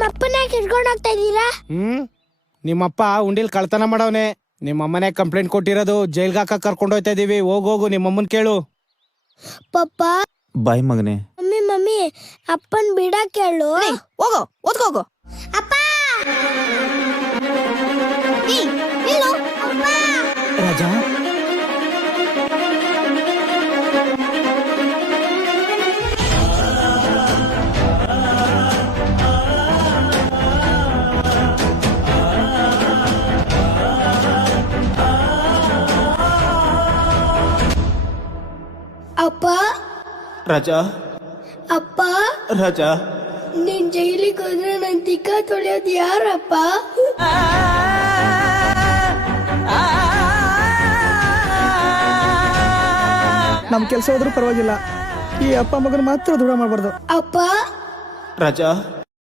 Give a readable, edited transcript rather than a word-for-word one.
ನಮ್ಮ ಅಪ್ಪನ ಕಿಟ್ಕೊಂಡು ಹೋಗ್ತಾ ಇದ್ದೀರಾ? ನಿಮ್ಮಪ್ಪ ಉಂಡಿಲ್ ಕಳ್ತನ ಮಾಡವನೆ. ನಿಮ್ಮಮ್ಮನೆ ಕಂಪ್ಲೇಂಟ್ ಕೊಟ್ಟಿರೋದು. ಜೈಲ್ಗೆ ಹಾಕ ಕರ್ಕೊಂಡು ಹೋಯ್ತಾ ಇದೀವಿ. ಹೋಗು ನಿಮ್ಮಮ್ಮನ್ ಕೇಳು. ಪಪ್ಪ ಬಾಯ್ ಮಗನೆ. ಮಮ್ಮಿ ಅಪ್ಪನ್ ಬಿಡ ಕೇಳು. ಹೋಗೋ ಓದ್ಕೋಗೋ. ಅಪ್ಪ ನಿಲ್ಲು. ಅಪ್ಪ ರಾಜಾ ಅಪ್ಪ ರಾಜಾ ಅಪ್ಪ ರಾಜಾ ನೀನ್ ಜೈಲಿಗೆ ಹೋದ್ರೆ ನನ್ ತಿಕ್ಕ ತೊಳೆಯೋದು ಯಾರಪ್ಪ? ನಮ್ ಕೆಲಸ ಹೋದ್ರೂ ಪರವಾಗಿಲ್ಲ, ಈ ಅಪ್ಪ ಮಗನ ಮಾತ್ರ ದೂರ ಮಾಡ್ಬಾರ್ದು. ಅಪ್ಪ ರಾಜಾ